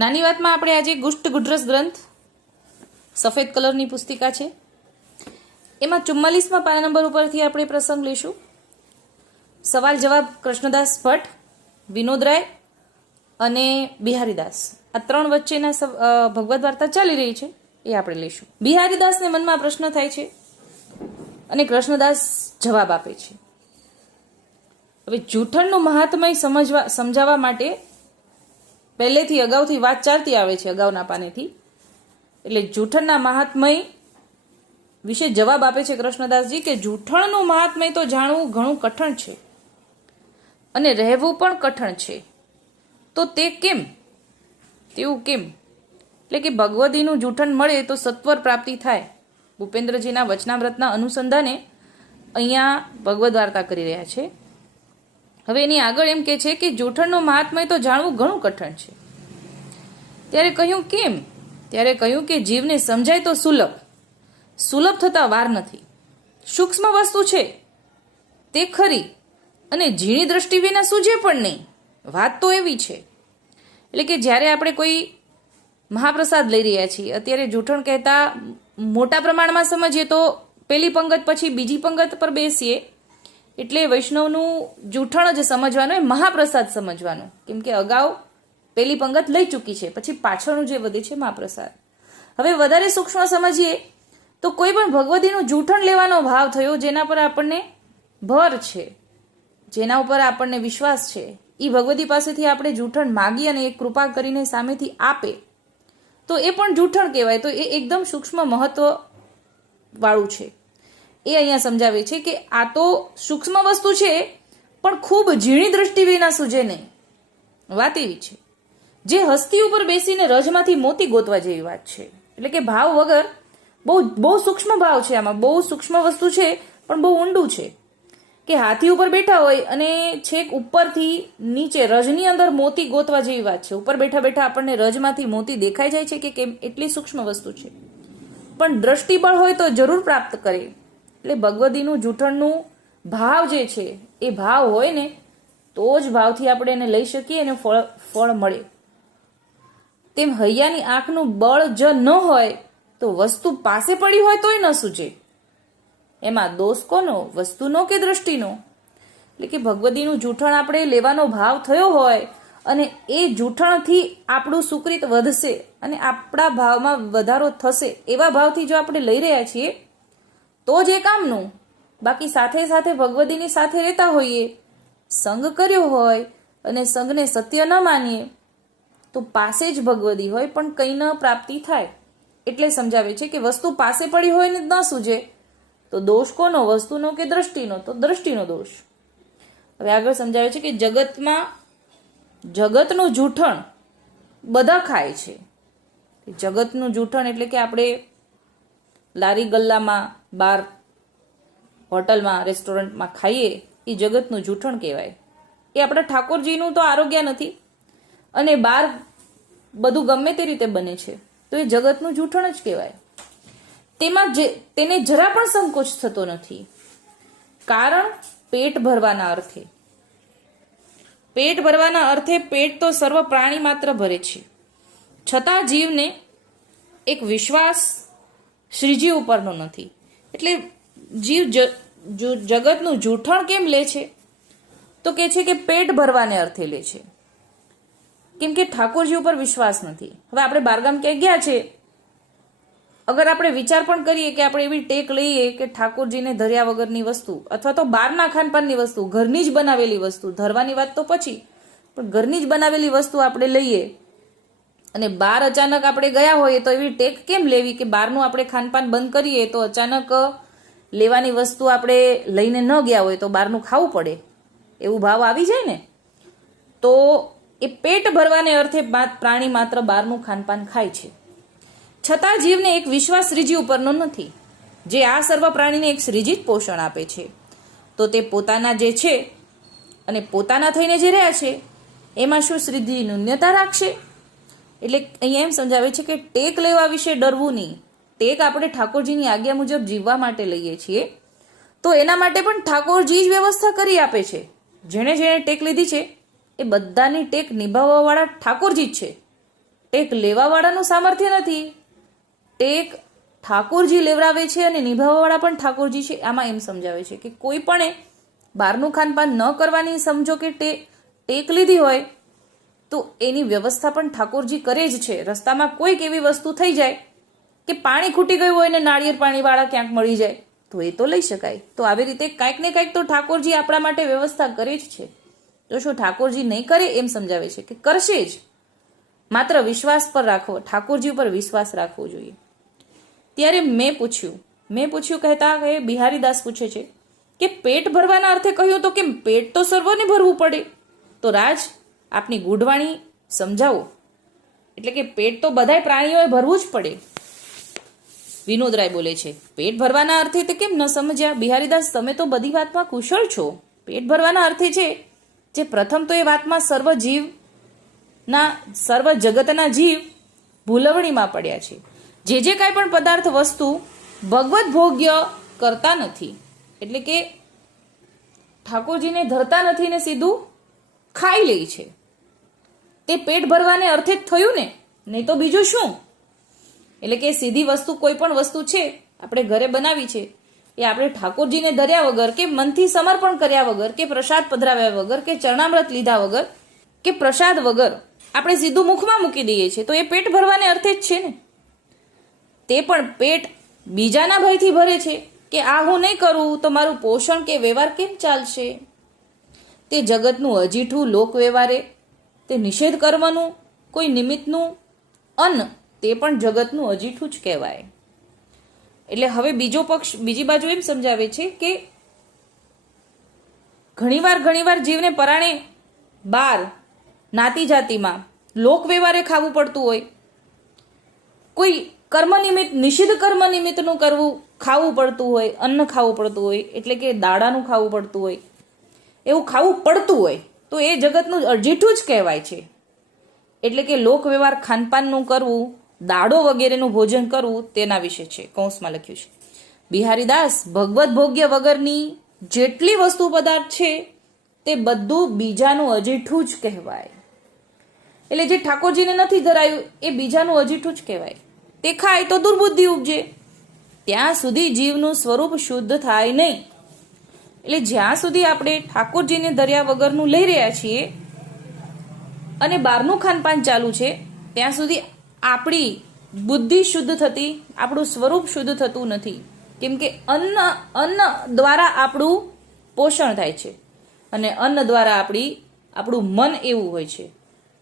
નાની વાતમાં આપણે આજે ગુષ્ટ ગુઢરસ ગ્રંથ સફેદ કલરની પુસ્તિકા છે, એમાં 44માં પાના નંબર ઉપરથી આપણે પ્રસંગ લઈશું. સવાલ જવાબ કૃષ્ણદાસ ભટ્ટ, વિનોદરાય અને બિહારીદાસ, આ ત્રણ વચ્ચેના ભગવદ્ વાર્તા ચાલી રહી છે, એ આપણે લઈશું. બિહારીદાસને મનમાં પ્રશ્ન થાય છે અને કૃષ્ણદાસ જવાબ આપે છે. હવે જૂઠણનું મહાત્મય સમજાવવા માટે પહેલેથી અગાઉથી વાત ચાલતી આવે છે, અગાઉના પાનેથી. એટલે જૂઠણના મહાત્મય વિશે જવાબ આપે છે કૃષ્ણદાસજી કે જૂઠણનું મહાત્મય તો જાણવું ઘણું કઠણ છે અને રહેવું પણ કઠણ છે. તો તે કેમ? તેવું કેમ? એટલે કે ભગવદીનું જૂઠણ મળે તો સત્વર પ્રાપ્તિ થાય. ભૂપેન્દ્રજીના વચનામૃતના અનુસંધાને અહીંયા ભગવદ વાર્તા કરી રહ્યા છે. હવે એની આગળ એમ કે છે કે જૂઠણનું મહાત્મય તો જાણવું ઘણું કઠણ છે. ત્યારે કહ્યું કેમ? ત્યારે કહ્યું કે જીવને સમજાય તો સુલભ, સુલભ થતા વાર નથી. સૂક્ષ્મ વસ્તુ છે તે ખરી અને ઝીણી દ્રષ્ટિ વિના સૂઝે પણ નહીં. વાત તો એવી છે. એટલે કે જ્યારે આપણે કોઈ મહાપ્રસાદ લઈ રહ્યા છીએ, અત્યારે જૂઠણ કહેતા મોટા પ્રમાણમાં સમજીએ તો પહેલી પંગત પછી બીજી પંગત પર બેસીએ એટલે વૈષ્ણવનું જૂઠણ જ સમજવાનું, એ મહાપ્રસાદ સમજવાનું. કેમ કે અગાઉ પહેલી પંગત લઈ ચૂકી છે, પછી પાછળનું જે વધે છે મહાપ્રસાદ. હવે વધારે સૂક્ષ્મ સમજીએ તો કોઈ પણ ભગવદીનું જૂઠણ લેવાનો ભાવ થયો, જેના પર આપણને ભર છે, જેના ઉપર આપણને વિશ્વાસ છે, એ ભગવદી પાસેથી આપણે જૂઠણ માગી અને એ કૃપા કરીને સામેથી આપે તો એ પણ જૂઠણ કહેવાય. તો એ એકદમ સૂક્ષ્મ મહત્વ વાળું છે. એ અહીંયા સમજાવે છે કે આ તો સૂક્ષ્મ વસ્તુ છે પણ ખૂબ ઝીણી દ્રષ્ટિ વિના સૂજે નહીં. વાત એવી છે જે હસ્તી ઉપર બેસીને રજમાંથી મોતી ગોતવા જેવી વાત છે. એટલે કે ભાવ વગર બહુ સૂક્ષ્મ ભાવ છે, આમાં બહુ સૂક્ષ્મ વસ્તુ છે પણ બહુ ઊંડું છે. કે હાથી ઉપર બેઠા હોય અને છેક ઉપરથી નીચે રજની અંદર મોતી ગોતવા જેવી વાત છે. ઉપર બેઠા બેઠા આપણને રજમાંથી મોતી દેખાઈ જાય છે કે કેમ, એટલી સૂક્ષ્મ વસ્તુ છે. પણ દ્રષ્ટિબળ હોય તો જરૂર પ્રાપ્ત કરે. એટલે ભગવદીનું જૂઠણનું ભાવ જે છે એ ભાવ હોય ને તો જ ભાવથી આપણે એને લઈ શકીએ અને ફળ મળે. તેમ હૈયાની આંખનું બળ જ ન હોય તો વસ્તુ પાસે પડી હોય તોય ન સૂજે. એમાં દોષ કોનો? વસ્તુનો કે દ્રષ્ટિનો? એટલે કે ભગવદીનું જૂઠણ આપણે લેવાનો ભાવ થયો હોય અને એ જૂઠણથી આપણું સુકૃત વધશે અને આપણા ભાવમાં વધારો થશે, એવા ભાવથી જો આપણે લઈ રહ્યા છીએ તો જ એ કામનું. બાકી સાથે સાથે ભગવદીની સાથે રહેતા હોઈએ, સંગ કર્યો હોય અને સંગને સત્ય ન માનીએ તો પાસે જ ભગવદી હોય પણ કંઈ ન પ્રાપ્તિ થાય. એટલે સમજાવે છે કે વસ્તુ પાસે પડી હોય ને ન સૂજે તો દોષ કોનો? વસ્તુનો કે દ્રષ્ટિનો? તો દ્રષ્ટિનો દોષ. હવે આગળ સમજાવે છે કે જગતનું જૂઠણ બધા ખાય છે. જગતનું જૂઠણ એટલે કે આપણે લારી ગલ્લામાં, બાર, હોટલમાં, રેસ્ટોરન્ટમાં ખાઈએ એ જગતનું જૂઠણ કહેવાય. એ આપણા ઠાકોરજીનું તો આરોગ્ય નથી અને બાર બધું ગમે તે રીતે બને છે તો એ જગતનું જૂઠણ જ કહેવાય. તેમાં તેને જરા પણ સંકોચ થતો નથી. કારણ પેટ ભરવાના અર્થે. પેટ ભરવાના અર્થે પેટ તો સર્વ પ્રાણી માત્ર ભરે છે, છતાં જીવને એક વિશ્વાસ શ્રીજી ઉપરનો નથી. એટલે જીવ જગતનું જૂઠણ કેમ લે છે? તો કે છે કે પેટ ભરવાને અર્થે લે છે, કેમ કે ઠાકોરજી ઉપર વિશ્વાસ નથી. હવે આપણે બારગામ ક્યાંય ગયા છે, અગર આપણે વિચાર પણ કરીએ કે આપણે એવી ટેક લઈએ કે ઠાકોરજીને ધર્યા વગરની વસ્તુ અથવા તો બહારના ખાનપાનની વસ્તુ, ઘરની જ બનાવેલી વસ્તુ, ધરવાની વાત તો પછી, પણ ઘરની જ બનાવેલી વસ્તુ આપણે લઈએ અને બહાર અચાનક આપણે ગયા હોઈએ તો એવી ટેક કેમ લેવી કે બહારનું આપણે ખાનપાન બંધ કરીએ તો અચાનક લેવાની વસ્તુ આપણે લઈને ન ગયા હોય તો બહારનું ખાવું પડે, એવું ભાવ આવી જાય ને. તો એ પેટ ભરવાને અર્થે પ્રાણી માત્ર બહારનું ખાનપાન ખાય છે, છતાં જીવને એક વિશ્વાસ શ્રીજી ઉપરનો નથી, જે આ સર્વ પ્રાણીને એક શ્રીજી જ પોષણ આપે છે. તો તે પોતાના જે છે અને પોતાના થઈને જે રહ્યા છે એમાં શું શ્રીજી ન્યૂનતા રાખશે? એટલે અહીંયા એમ સમજાવે છે કે ટેક લેવા વિશે ડરવું નહીં. ટેક આપણે ઠાકોરજીની આજ્ઞા મુજબ જીવવા માટે લઈએ છીએ તો એના માટે પણ ઠાકોરજી જ વ્યવસ્થા કરી આપે છે. જેણે જેણે ટેક લીધી છે એ બધાની ટેક નિભાવવાવાળા ઠાકોરજી જ છે. ટેક લેવાવાળાનું સામર્થ્ય નથી, ટેક ઠાકોરજી લેવડાવે છે અને નિભાવવાવાળા પણ ઠાકોરજી છે. આમાં એમ સમજાવે છે કે કોઈ પણ બહારનું ખાનપાન ન કરવાની સમજો કે ટેક લીધી હોય તો એની વ્યવસ્થા પણ ઠાકોરજી કરે જ છે. રસ્તામાં કોઈક એવી વસ્તુ થઈ જાય કે પાણી ખૂટી ગયું હોય ને નાળિયેર પાણીવાળા ક્યાંક મળી જાય તો એ તો લઈ શકાય. તો આવી રીતે કાંઈક ને કાંઈક તો ઠાકોરજી આપણા માટે વ્યવસ્થા કરે જ છે. તો શું ઠાકોરજી નહીં કરે? એમ સમજાવે છે કે કરશે જ, માત્ર વિશ્વાસ પર રાખવો, ઠાકોરજી ઉપર વિશ્વાસ રાખવો જોઈએ. ત્યારે મેં પૂછ્યું કહેતા કે બિહારીદાસ પૂછે છે કે પેટ ભરવાના અર્થે કહ્યું તો કેમ પેટ તો સર્વને ભરવું પડે? તો રાજ, આપની ગૂઢવાણી સમજાવો. એટલે કે પેટ તો બધાય પ્રાણીઓએ ભરવું જ પડે. વિનોદરાય બોલે છે પેટ ભરવાના અર્થે તે કેમ ન સમજ્યા? બિહારીદાસ, તમે તો બધી વાતમાં કુશળ છો. પેટ ભરવાના અર્થે છે જે પ્રથમ તો એ વાતમાં સર્વ જગતના જીવ ભૂલવણીમાં પડ્યા છે. જે કાંઈ પણ પદાર્થ વસ્તુ ભગવત ભોગ્ય કરતા નથી, એટલે કે ઠાકોરજીને ધરતા નથી ને સીધું ખાઈ લે છે, તે પેટ ભરવાને અર્થે જ થયું ને, નહીં તો બીજું શું? એટલે કે સીધી વસ્તુ, કોઈ પણ વસ્તુ છે આપણે ઘરે બનાવી છે એ આપણે ઠાકોરજીને ધર્યા વગર કે મનથી સમર્પણ કર્યા વગર કે પ્રસાદ પધરાવ્યા વગર કે ચરણામૃત લીધા વગર કે પ્રસાદ વગર આપણે સીધું મુખમાં મૂકી દઈએ છીએ તો એ પેટ ભરવાને અર્થે જ છે ને. તે પણ પેટ બીજાના ભયથી ભરે છે કે આ હું નહીં કરું તો મારું પોષણ કે વ્યવહાર કેમ ચાલશે? તે જગતનું અજીઠું લોક વ્યવહારે, તે નિષેધ કર્મનું કોઈ નિમિત્તનું અન્ન, તે પણ જગતનું અજીઠું જ કહેવાય. એટલે હવે બીજો પક્ષ, બીજી બાજુ એમ સમજાવે છે કે ઘણીવાર જીવને પરાણે બાર નાતી જાતિમાં લોક વ્યવહારે ખાવું પડતું હોય, કોઈ કર્મ નિમિત્ત, નિષિદ્ધ કર્મ નિમિત્તનું ખાવું પડતું હોય, અન્ન ખાવું પડતું હોય, એટલે કે દાડાનું ખાવું પડતું હોય, એવું ખાવું પડતું હોય તો એ જગતનું અજીઠું જ કહેવાય છે. એટલે કે લોક વ્યવહાર ખાનપાનનું કરવું, દાડો વગેરેનું ભોજન કરવું તેના વિશે છે. કૌંસમાં લખ્યું છે બિહારીદાસ, ભગવત ભોગ્ય વગરની જેટલી વસ્તુ પદાર્થ છે તે બધું બીજાનું અજીઠું જ કહેવાય. એટલે જે ઠાકોરજીને નથી ધરાયું એ બીજાનું અજીઠું જ કહેવાય. તે ખાય તો દુર્બુદ્ધિ ઉપજે, ત્યાં સુધી જીવનું સ્વરૂપ શુદ્ધ થાય નહીં. એટલે જ્યાં સુધી આપણે ઠાકોરજીને ધર્યા વગરનું લઈ રહ્યા છીએ અને બહારનું ખાનપાન ચાલુ છે ત્યાં સુધી આપણી બુદ્ધિ શુદ્ધ થતી, આપણું સ્વરૂપ શુદ્ધ થતું નથી. કેમ કે અન્ન દ્વારા આપણું પોષણ થાય છે અને અન્ન દ્વારા આપણું મન એવું હોય છે.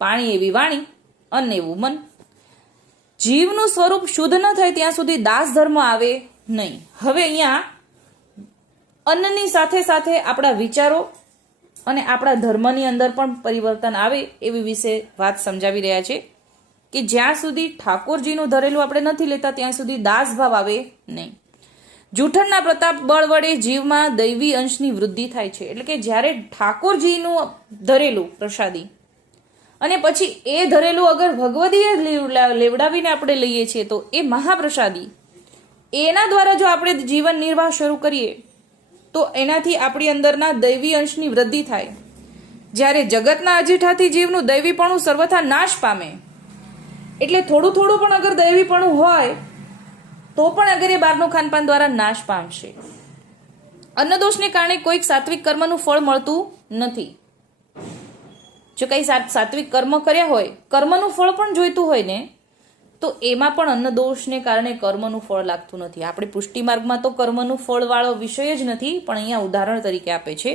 પાણી એવી વાણી, અન્ન એવું મન. જીવનું સ્વરૂપ શુદ્ધ ન થાય ત્યાં સુધી દાસ ધર્મ આવે નહીં. હવે અહીંયા અન્નની સાથે સાથે આપણા વિચારો અને આપણા ધર્મની અંદર પણ પરિવર્તન આવે એવી વિશે વાત સમજાવી રહ્યા છે કે જ્યાં સુધી ઠાકોરજીનું ધરેલું આપણે નથી લેતા ત્યાં સુધી દાસ ભાવ આવે નહીં. જૂઠણના પ્રતાપ બળ વડે જીવમાં દૈવી અંશની વૃદ્ધિ થાય છે. એટલે કે જ્યારે ઠાકોરજીનું ધરેલું પ્રસાદી અને પછી એ ધરેલું અગર ભગવદીએ લેવડાવીને આપણે લઈએ છીએ તો એ મહાપ્રસાદી, એના દ્વારા જો આપણે જીવન નિર્વાહ શરૂ કરીએ તો એનાથી આપણી અંદરના દૈવી અંશની વૃદ્ધિ થાય. જ્યારે જગતના અજીઠાથી જીવનું દૈવીપણું સર્વથા નાશ પામે. એટલે થોડું પણ અગર દૈવીપણું હોય તો પણ અગર એ બહારનું ખાનપાન દ્વારા નાશ પામશે. અન્નદોષને કારણે કોઈક સાત્વિક કર્મનું ફળ મળતું નથી. જો કઈ સાત્વિક કર્મ કર્યા હોય, કર્મનું ફળ પણ જોઈતું હોય ને, તો એમાં પણ અન્નદોષને કારણે કર્મનું ફળ લાગતું નથી. આપણે પુષ્ટિ માર્ગમાં તો કર્મનું ફળ વાળો વિષય જ નથી, પણ અહીંયા ઉદાહરણ તરીકે આપે છે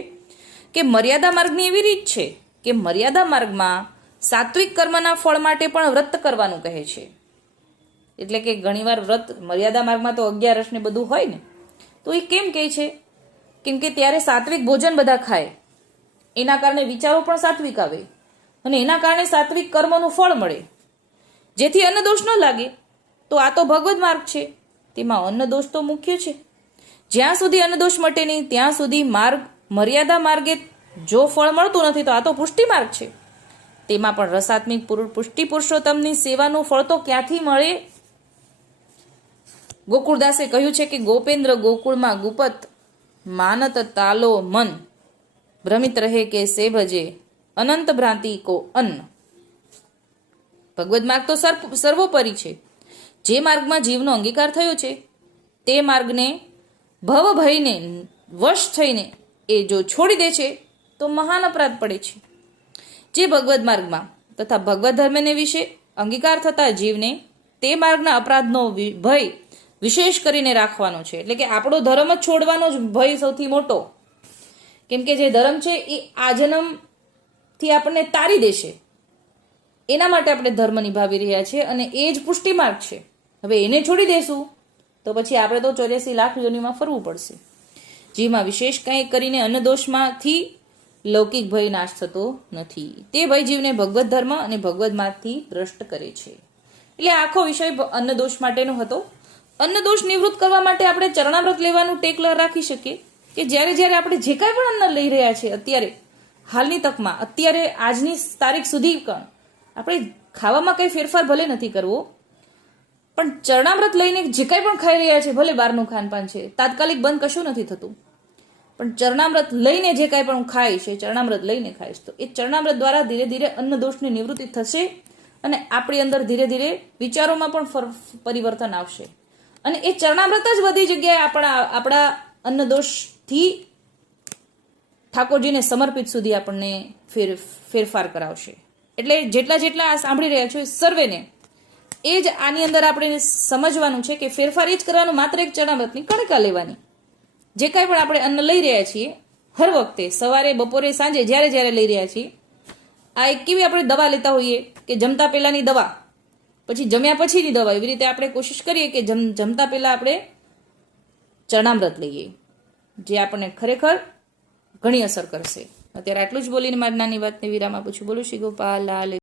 કે મર્યાદા માર્ગની એવી રીત છે કે મર્યાદા માર્ગમાં સાત્વિક કર્મના ફળ માટે પણ વ્રત કરવાનું કહે છે. એટલે કે ઘણીવાર વ્રત મર્યાદા માર્ગમાં તો 11 ને બધું હોય ને, તો એ કેમ કહે છે? કેમ કે ત્યારે સાત્વિક ભોજન બધા ખાય, એના કારણે વિચારો પણ સાત્વિક આવે અને એના કારણે સાત્વિક કર્મનું ફળ મળે, જેથી અન્નદોષ ન લાગે. તો આ તો ભગવદ માર્ગ છે, તેમાં અન્નદોષ તો મુખ્ય છે. જ્યાં સુધી અન્નદોષ મટે નહીં ત્યાં સુધી મર્યાદા માર્ગે જો ફળ મળતું નથી તો આ તો પુષ્ટિ માર્ગ છે. તેમાં પણ રસાત્મિક પુષ્ટિ પુરુષોત્તમની સેવાનું ફળ તો ક્યાંથી મળે? ગોકુળદાસે કહ્યું છે કે ગોપેન્દ્ર ગોકુળમાં ગુપત માનત તાલો મન, ભ્રમિત રહે કે સે ભજે અનંત ભ્રાંતિ કો અન્ન. ભગવદ માર્ગ તો સર્વોપરી છે. જે માર્ગમાં જીવનો અંગીકાર થયો છે તે માર્ગને ભવ ભયને વશ થઈને એ જો છોડી દે છે તો મહાન અપરાધ પડે છે. જે ભગવદ માર્ગમાં તથા ભગવદ ધર્મને વિશે અંગીકાર થતા જીવને તે માર્ગના અપરાધનો ભય વિશેષ કરીને રાખવાનો છે. એટલે કે આપણો ધર્મ જ છોડવાનો જ ભય સૌથી મોટો, કેમ કે જે ધર્મ છે એ આ જન્મથી આપણને તારી દેશે, એના માટે આપણે ધર્મ નિભાવી રહ્યા છીએ અને એ જ પુષ્ટિ માર્ગ છે. હવે એને છોડી દેશું તો પછી આપણે તો 84 લાખ યોનિમાં ફરવું પડશે. જેમાં વિશેષ કંઈ કરીને અન્નદોષમાંથી લૌકિક ભય નાશ થતો નથી. તે ભય જીવને ભગવત ધર્મ અને ભગવદ માર્ગથી ભ્રષ્ટ કરે છે. એટલે આખો વિષય અન્નદોષ માટેનો હતો. અન્નદોષ નિવૃત્ત કરવા માટે આપણે ચરણામૃત લેવાનું ટેક રાખી શકીએ કે જ્યારે આપણે જે કાંઈ પણ અન્ન લઈ રહ્યા છીએ અત્યારે હાલની તકમાં, અત્યારે આજની તારીખ સુધી પણ આપણે ખાવામાં કંઈ ફેરફાર ભલે નથી કરવો, પણ ચરણામૃત લઈને જે કાંઈ પણ ખાઈ રહ્યા છે, ભલે બહારનું ખાનપાન છે, તાત્કાલિક બંધ કશું નથી થતું, પણ ચરણામૃત લઈને જે કાંઈ પણ ખાય છે, ચરણામૃત લઈને ખાઈશ તો એ ચરણામૃત દ્વારા ધીરે ધીરે અન્નદોષની નિવૃત્તિ થશે અને આપણી અંદર ધીરે ધીરે વિચારોમાં પણ પરિવર્તન આવશે અને એ ચરણામૃત જ બધી જગ્યાએ આપણા અન્નદોષથી ઠાકોરજીને સમર્પિત સુધી આપણને ફેરફાર કરાવશે. એટલે જેટલા આ સાંભળી રહ્યા છો એ સર્વેને એ જ આની અંદર આપણે સમજવાનું છે કે ફેરફાર એ જ કરવાનું, માત્ર એક ચરણામૃતની કણકા લેવાની. જે કાંઈ પણ આપણે અન્ન લઈ રહ્યા છીએ હર વખતે સવારે, બપોરે, સાંજે જ્યારે લઈ રહ્યા છીએ, આ એક કેવી આપણે દવા લેતા હોઈએ કે જમતા પહેલાની દવા, પછી જમ્યા પછીની દવા, એવી રીતે આપણે કોશિશ કરીએ કે જમતા પહેલા આપણે ચરણામૃત લઈએ, જે આપણને ખરેખર ઘણી અસર કરશે. અત્યારે આટલું જ બોલીને મારી નાની વાતને વિરામ આપું છું. બોલું શ્રી ગોપાલ લાલ.